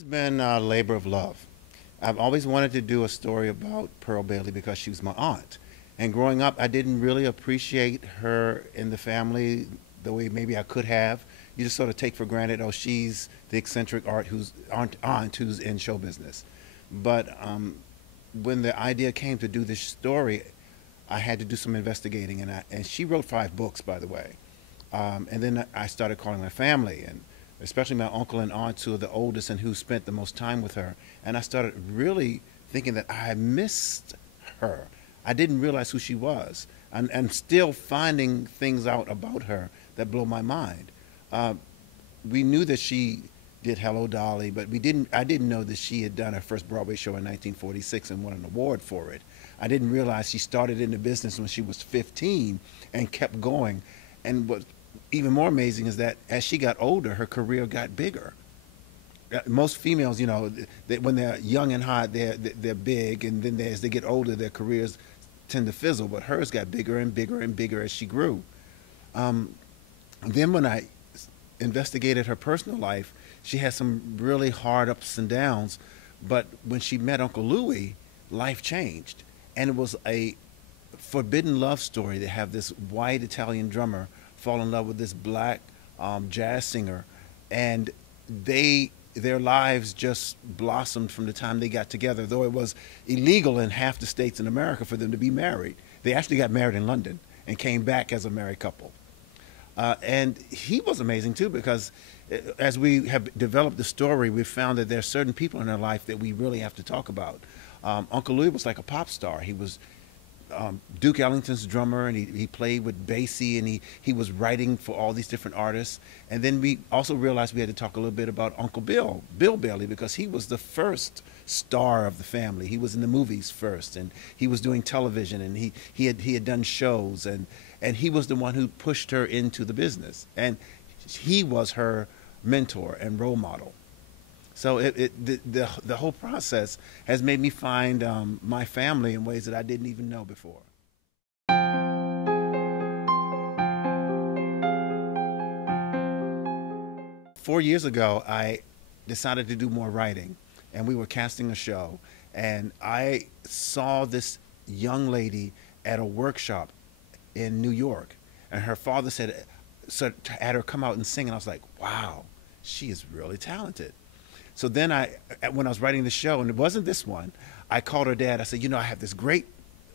has been a labor of love. I've always wanted to do a story about Pearl Bailey because she was my aunt. And growing up, I didn't really appreciate her in the family the way maybe I could have. You just sort of take for granted, oh, she's the eccentric aunt who's in show business. But when the idea came to do this story, I had to do some investigating, and she wrote 5 books, by the way. And then I started calling my family, and especially my uncle and aunts who are the oldest and who spent the most time with her. And I started really thinking that I missed her. I didn't realize who she was. I'm still finding things out about her that blow my mind. We knew that she did Hello Dolly, but I didn't know that she had done her first Broadway show in 1946 and won an award for it. I didn't realize she started in the business when she was 15 and kept going. And what even more amazing is that as she got older, her career got bigger. Most females, when they're young and hot, they're big, and then as they get older, their careers tend to fizzle. But hers got bigger and bigger and bigger as she grew. Then when I investigated her personal life, she had some really hard ups and downs. But when she met Uncle Louie, life changed, and it was a forbidden love story to have this white Italian drummer fall in love with this black jazz singer, and their lives just blossomed from the time they got together. Though it was illegal in half the states in America for them to be married, they actually got married in London and came back as a married couple. And he was amazing too, because as we have developed the story, we've found that there are certain people in our life that we really have to talk about. Uncle Louie was like a pop star. He was Duke Ellington's drummer, and he played with Basie, and he was writing for all these different artists. And then we also realized we had to talk a little bit about Uncle Bill Bailey, because he was the first star of the family. He was in the movies first, and he was doing television, and he had done shows, and he was the one who pushed her into the business, and he was her mentor and role model. So the whole process has made me find my family in ways that I didn't even know before. 4 years ago, I decided to do more writing, and we were casting a show, and I saw this young lady at a workshop in New York, and her father said, had her come out and sing, and I was like, wow, she is really talented. So then when I was writing the show, and it wasn't this one, I called her dad. I said, I have this great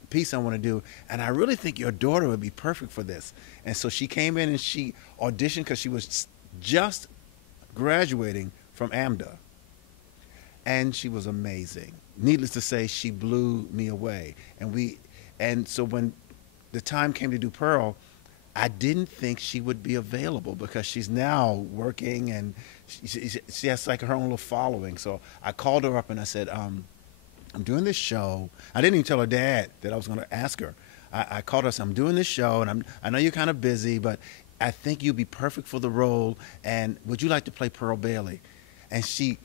piece I want to do, and I really think your daughter would be perfect for this. And so she came in and she auditioned because she was just graduating from AMDA. And she was amazing. Needless to say, she blew me away. And so when the time came to do Pearl, I didn't think she would be available because she's now working, and she has like her own little following. So I called her up and I said, I'm doing this show. I didn't even tell her dad that I was going to ask her. I called her and said, I'm doing this show, and I know you're kind of busy, but I think you'd be perfect for the role, and would you like to play Pearl Bailey? And she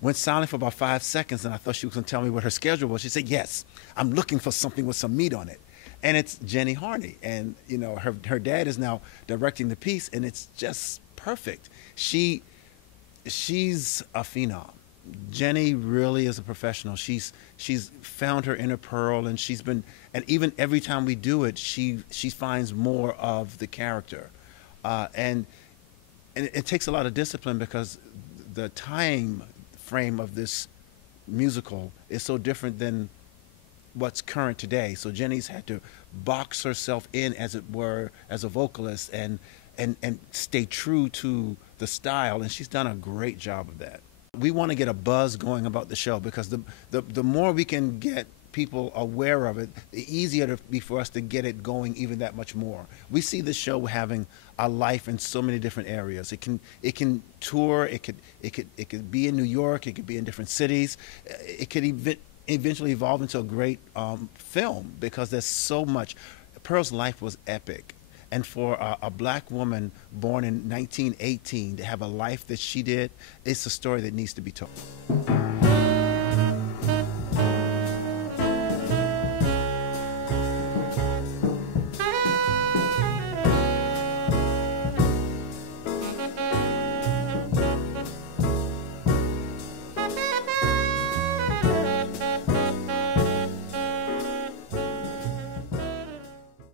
went silent for about 5 seconds, and I thought she was going to tell me what her schedule was. She said, yes, I'm looking for something with some meat on it. And it's Jenny Harney, and her dad is now directing the piece, and it's just perfect. She's a phenom. Jenny really is a professional. She's found her inner Pearl, and and even every time we do it, she finds more of the character, and it takes a lot of discipline because the time frame of this musical is so different than what's current today. So Jenny's had to box herself in, as it were, as a vocalist, and stay true to the style, and she's done a great job of that. We want to get a buzz going about the show, because the more we can get people aware of it, the easier it'll be for us to get it going even that much more. We see the show having a life in so many different areas. It can tour, it could be in New York, it could be in different cities, it could eventually evolve into a great film, because there's so much. Pearl's life was epic, and for a black woman born in 1918 to have a life that she did, it's a story that needs to be told.